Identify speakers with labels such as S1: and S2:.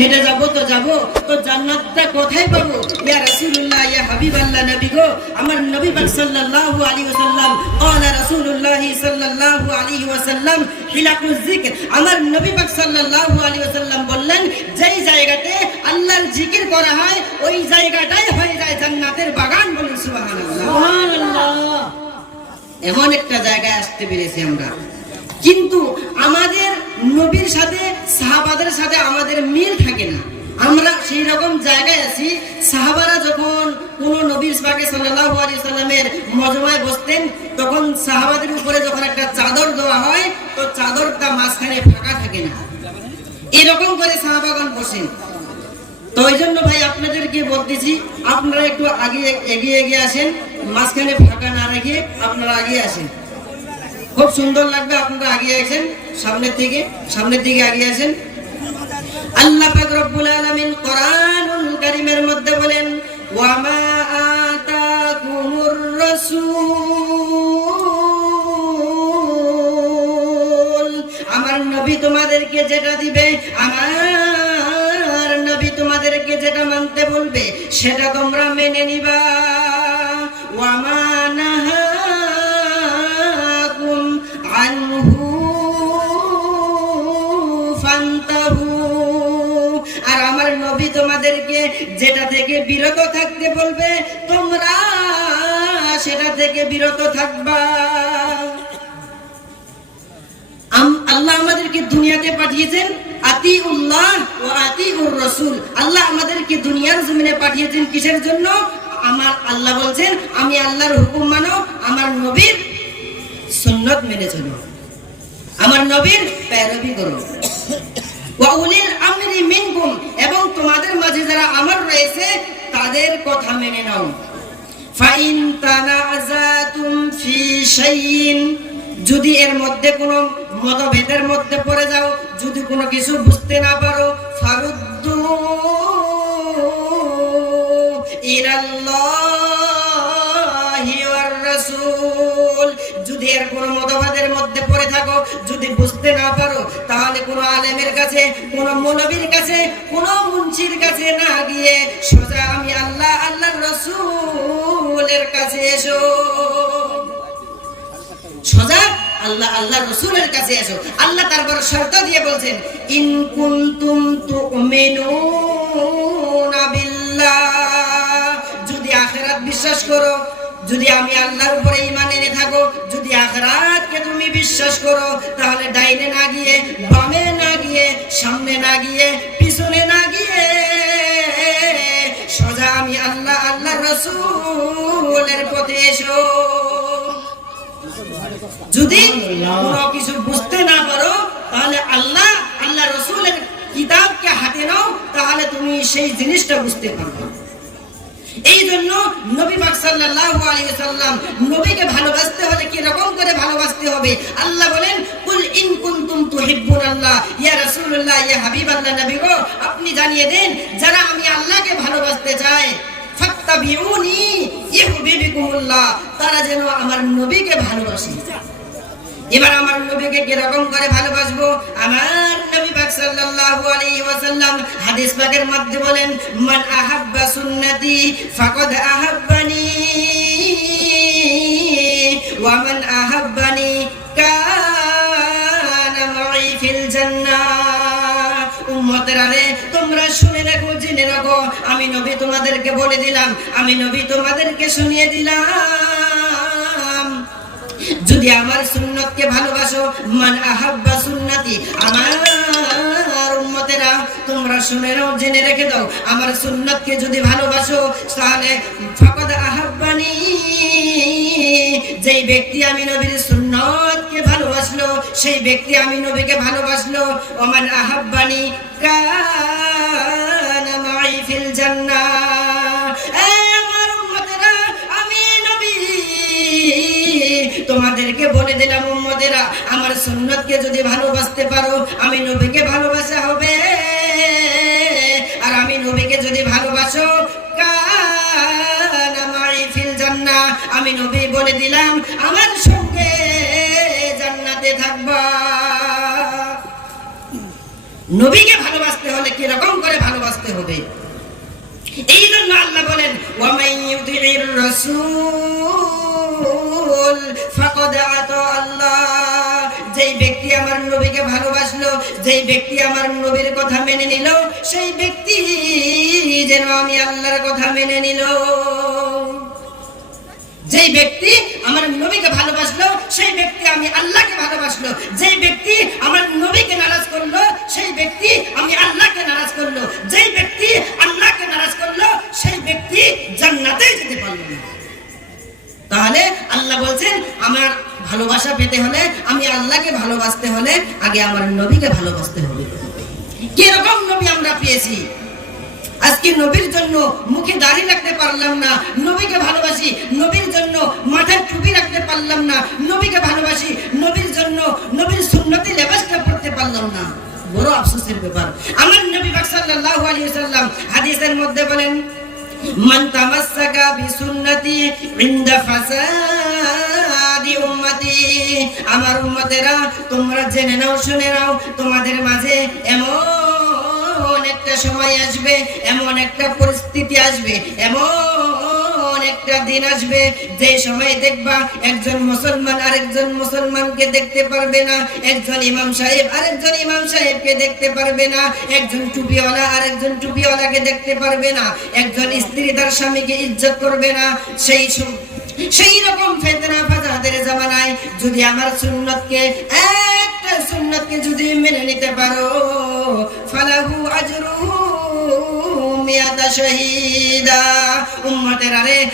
S1: হেঁটে যাব তো যাব? তো জান্নাতটা কোথায় পাবো? ইয়া রাসূলুল্লাহ ইয়া হাবিবাল্লাহ নবী গো। আমার নবী পাক সাল্লাল্লাহু আলাইহি ওয়াসাল্লাম সাল্লাল্লাহু আলাইহি ওয়াসাল্লাম আমার নবী পাক সাল্লাল্লাহু আলাইহি ওয়াসাল্লাম বললেন যেই জায়গাতে আল্লাহর জিকির করা হয় ওই জায়গাটাই হয়ে যায় জান্নাতের বাগান বলুন সুবহানাল্লাহ।
S2: সুবহানাল্লাহ।
S1: এমন একটা জায়গায় আসতে পেরেছি আমরা। কিন্তু আমাদের নবীর সাথে, সাহাবাদের সাথে আমাদের মিল থাকে না। আমরা সেই রকম জায়গায় আছি, সাহাবারা যখন কোন নবীর পাকে সাল্লাল্লাহু আলাইহি সাল্লামের মজমায় বসতেন, তখন সাহাবাদের উপরে যখন একটা চাদর দেওয়া হয়, তো চাদরটা মাঝখানে ফাঁকা থাকে না। এরকম করে সাহাবাগণ বসেন। তো ওই জন্য ভাই আপনাদেরকে বলতেছি, আপনারা একটু আগে এগিয়ে এগিয়ে আসেন, মাঝখানে ফাঁকা না রেখে আপনারা আগে আসেন। খুব সুন্দর লাগবে, আপনারা আগে আসেন সামনের থেকে সামনের দিকে আগে আসেন। আল্লাহ পাক রব্বুল আলামিন কোরআনুল কারীমের মধ্যে বলেন ওয়া মা আতাকুমুর রাসূল। আমার নবী তোমাদেরকে যেটা দিবে, আমার নবী তোমাদেরকে যেটা মানতে বলবে, সেটা তোমরা মেনে নিবা। ওয়া মা নাহাকুম নবী তোমাদেরকে যেটা থেকে বিরত থাকতে বলবে, তোমরা সেটা থেকে বিরত থাকবা। আল্লাহ আমাদেরকে দুনিয়াতে পাঠিয়েছেন আতি উল্লাহ ও আতি উর রসুল। আল্লাহ আমাদেরকে দুনিয়ার জমিনে পাঠিয়েছেন কিসের জন্য? আমার আল্লাহ বলছেন, আমি আল্লাহর হুকুম মানো, আমার নবীর সুন্নত মেনে চলো। আমার নবীর প্যারবি করো। এবং তোমাদের মাঝে যারা আমার রয়েছে, তাদের কথা মেনে নাও। যদি এর মধ্যে কোনো মতভেদের মধ্যে পড়ে যাও, যদি কোনো কিছু বুঝতে না পারো, ফারুদ্দু যদি এর কোনো মতভেদের মধ্যে পড়ে থাকো, যদি বুঝতে না পারো, তাহলে কোনো আলেমের কাছে, কোনো মৌলবীর কাছে, কোনো মুন্সির কাছে না গিয়ে সোজা আমি আল্লাহ, আল্লাহর রাসূলের কাছে এসো। সোজা আল্লাহ আল্লাহ রসুলের কাছে এসো। আল্লাহ তারপর শর্ত দিয়ে বলছেন, ইন কুনতুম তুমিনুনা বিল্লাহ। যদি আখেরাত বিশ্বাস করো, যদি আমি আল্লাহর উপরে ইমান এনে থাকো তুমি বিশ্বাস করো, তাহলে ডাইনে না গিয়ে, বামে না গিয়ে, সামনে না গিয়ে, পিছনে না গিয়ে, সোজা আমি আল্লাহ আল্লাহ রসুলের পথে এসো। যদি কোনো কিছু বুঝতে না পারো, তাহলে আল্লাহ আল্লাহ রসুলের কিতাবকে হাতে নাও, তাহলে তুমি সেই জিনিসটা বুঝতে পারবে। এই জন্য নবী পাক সাল্লাল্লাহু নবীকে ভালোবাসতে হলে কি করে ভালোবাসতে হবে? আল্লাহ বলেন, কুল ইন কুনতুম ইয়া রাসূলুল্লাহ, ইয়া হাবিবাল্লাহ নবী গো, আপনি জানিয়ে দেন, যারা আমি আল্লাহকে ভালোবাসতে চায় ফাত্তাবিউনি ইউহিব্বুকুমুল্লাহ, তারা যেন আমার নবীকে ভালোবাসে। এবার আমার নবীকে কীরকম করে ভালোবাসবো? আমার নবী পাক সাল্লাল্লাহু আলাইহি ওয়াসাল্লাম হাদিস পাকের মধ্যে বলেন, মান আহাব্বা সুন্নতি ফাকাদ আহাব্বানি ওয়া মান আহাব্বানি কানা মাই ফিল জান্নাহ। উম্মতেরা রে তোমরা শুনে রাখো, জেনে রাখো, আমি নবী তোমাদেরকে বলে দিলাম, আমি নবী তোমাদেরকে শুনিয়ে দিলাম। যদি আমার সুন্নতকে ভালোবাসো, মান আহাব্বা সুন্নতি, আমার তোমরা শুনে জেনে রেখে দাও, আমার সুন্নতকে যদি ভালোবাসো, তাহলে ফাকাদ আহাব্বানি। যেই ব্যক্তি আমি নবীর সুন্নতকে ভালোবাসলো, সেই ব্যক্তি আমি নবীকে ভালোবাসলো, ওমান আহাব্বানি কানা বলে দিলাম, উম্মতেরা, আমার সুন্নতকে যদি ভালোবাসতে পারো, আমি নবীকে ভালোবাসা হবে। আর আমি নবীকে যদি ভালোবাসো আমি নবী বলে দিলাম, আমার সঙ্গে জান্নাতে থাকবা। নবীকে ভালোবাসতে হলে কীরকম করে ভালোবাসতে হবে? এই জন্য আল্লাহ বলেন ওয়ামাই ইউতির রাসূল। ব্যক্তি আমার নবীকে ভালোবাসলো, যেই ব্যক্তি আমার নবীর কথা মেনে নিল, সেই ব্যক্তি যেন আমি আল্লাহর কথা মেনে নিল। যেই ব্যক্তি আমার নবীকে ভালোবাসলো, সেই ব্যক্তি আমি আল্লাহকে ভালোবাসলো। যেই ব্যক্তি আমার নবীকে নারাজ করল, সেই ব্যক্তি আমি আল্লাহকে নারাজ করল। যেই ব্যক্তি আল্লাহকে নারাজ করল, সেই ব্যক্তি জান্নাতে যেতে পারল না। তাহলে আল্লাহ বলছেন, আমার ভালোবাসা পেতে হলে আমি আল্লাহকে ভালোবাসতে হলে আগে আমার নবীকে ভালোবাসতে হবে। কীরকম নবী আমরা পেয়েছি? আজকে নবীর জন্য মুখে দাড়ি রাখতে পারলাম না, নবীকে ভালোবাসি, নবীর জন্য মাথায় টুপি রাখতে পারলাম না, নবীকে ভালোবাসি, নবীর জন্য, নবীর সুন্নতি লেবাসটা পড়তে পারলাম না। বড় আফসোসের ব্যাপার। আমার নবী পাক সাল্লাল্লাহু আলাইহি ওয়াসাল্লাম হাদিসের মধ্যে বলেন, মান তামাসসাকা বিসুন্নতি ইনদা ফাসাদি। আমার উম্মতেরা, তোমরা জেনে নাও, শুনে নাও, তোমাদের মাঝে এমন একটা সময় আসবে, এমন একটা পরিস্থিতি আসবে, এমন একটা দিন আসবে, যে সময় দেখবা একজন মুসলমান আরেকজন মুসলমানকে দেখতে পারবে না, একজন ইমাম সাহেব আরেকজন ইমাম সাহেবকে দেখতে পারবে না, একজন টুপিওয়ালা আরেকজন টুপিওয়ালাকে দেখতে পারবে না, একজন স্ত্রী তার স্বামীকে ইজ্জত করবে না, সেই সেই রকম যদি আমার সুন্নতকে, একটা সুন্নতকে যদি মেনে নিতে পারো, ফালাহু আজরুহু মিয়াতা শহীদা। উম্মতের আরে